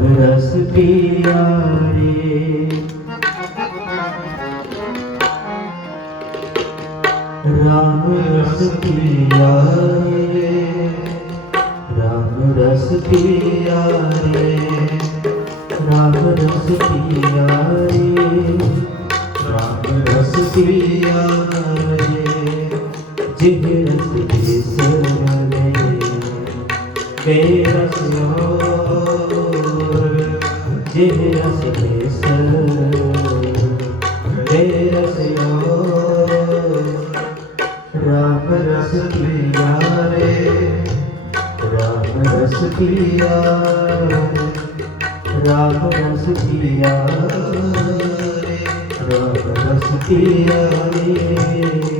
ਰਸ ਪੀਆ ਰੇ ਰਾਮ ਰਸ ਪੀਆ ਰੇ ਰਾਮ ਰਸ ਪੀਆ ਰੇ ਰਾਮ ਰਸ ਪੀਆ ਰੇ ਰਸ ਪੀਆ ਰਾਮ ਰਸ ਪੀਆ ਰੇ ਰਾਮ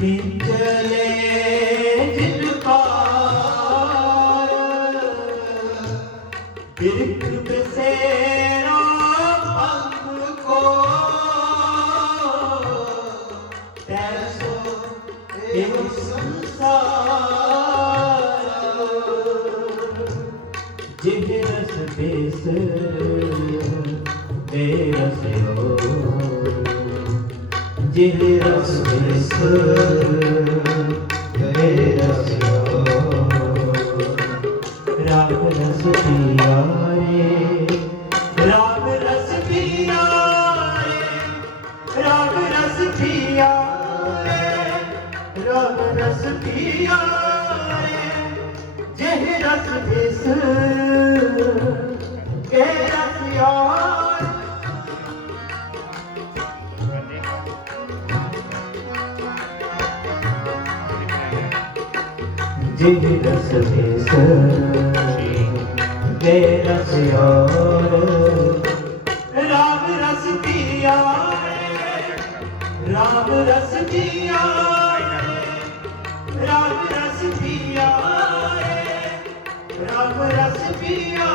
ਪਿੰਜਲੇ ਜਿਨ ਪਾਰ। ਬਿਰਖ ਬਸੇਰਾ ਪੰਖ ਕੋ ਤੈਸੋ ਇਹ ਸੰਸਾਰ। ਜਿਹ ਰਸ ਬੇਸ ਦੇ ਰਸਿਓ ਜਿਹ ਰਸ ਰਸ ਪੀਆ ਰੇ ਰਸਿਆ ਜਿਹ ਰਸ ਦੇ ਕੇ ਰਸਿਆ ਰਸ ਬਿਸ ਰਾਮ ਰਸ ਪੀਆ ਰਾਮ ਰਸ ਪੀਆ ਰਾਮ ਰਸ ਪੀਆ ਰਾਮ ਰਸ ਪੀਆ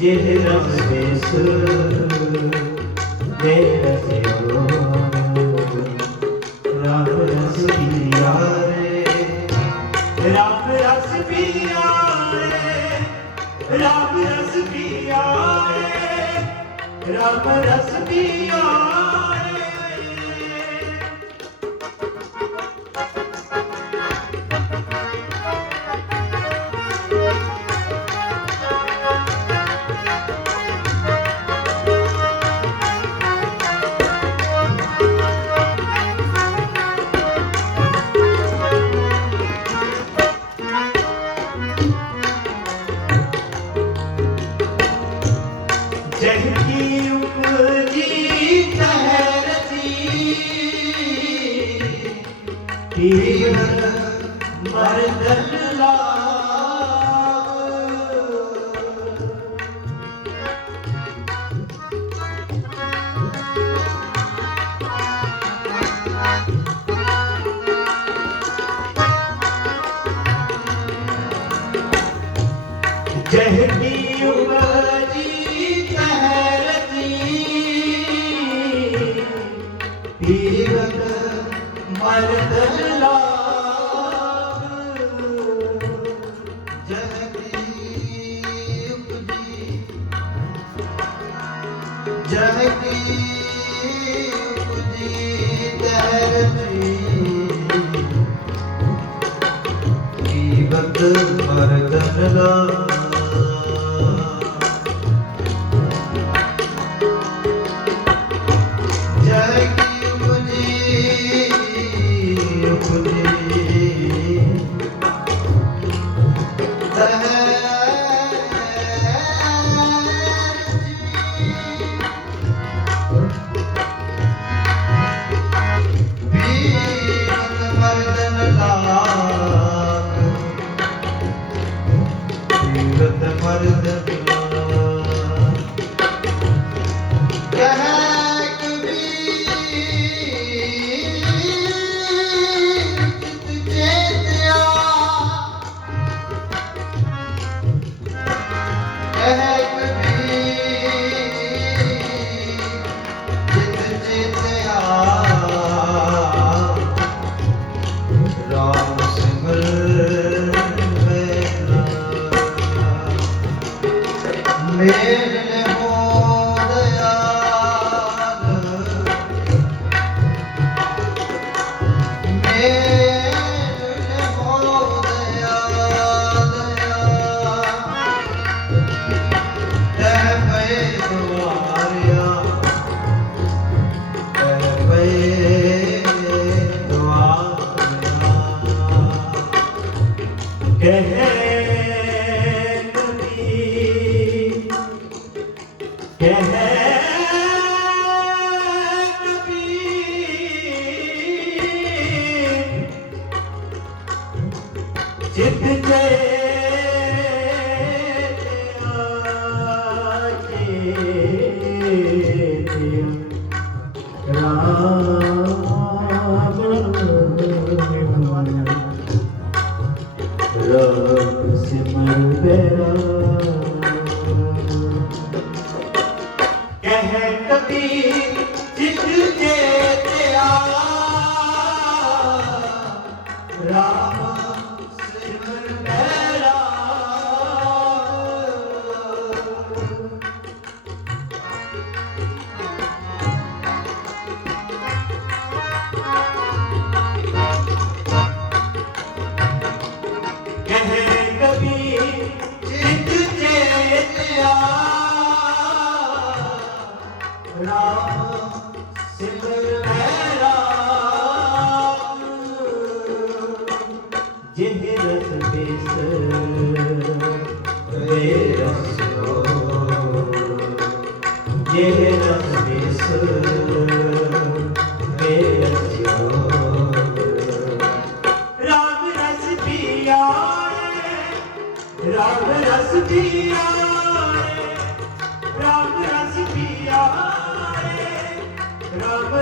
ਜਿਹ ਰਸ ਬੇਸਰ ਮੇਰਸਿਓ ਪੀਰਤ ਮਰਦ ਲਾਗ ਜਗਦੀਪ ਜੀ ਜਗਦੀਪ ਜੀ ਤੇਰੇ ਜੀ। ਕੀ ਬਤ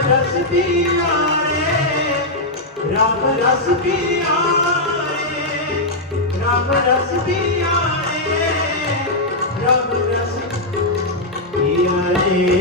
ਰਸ ਪੀਆ ਰੇ ਰੱਬ ਰਸ ਪੀਆ ਰਬ ਰਸ ਪਿਆਰੇ ਰਬ ਰਸ ਪਿਆਰੇ।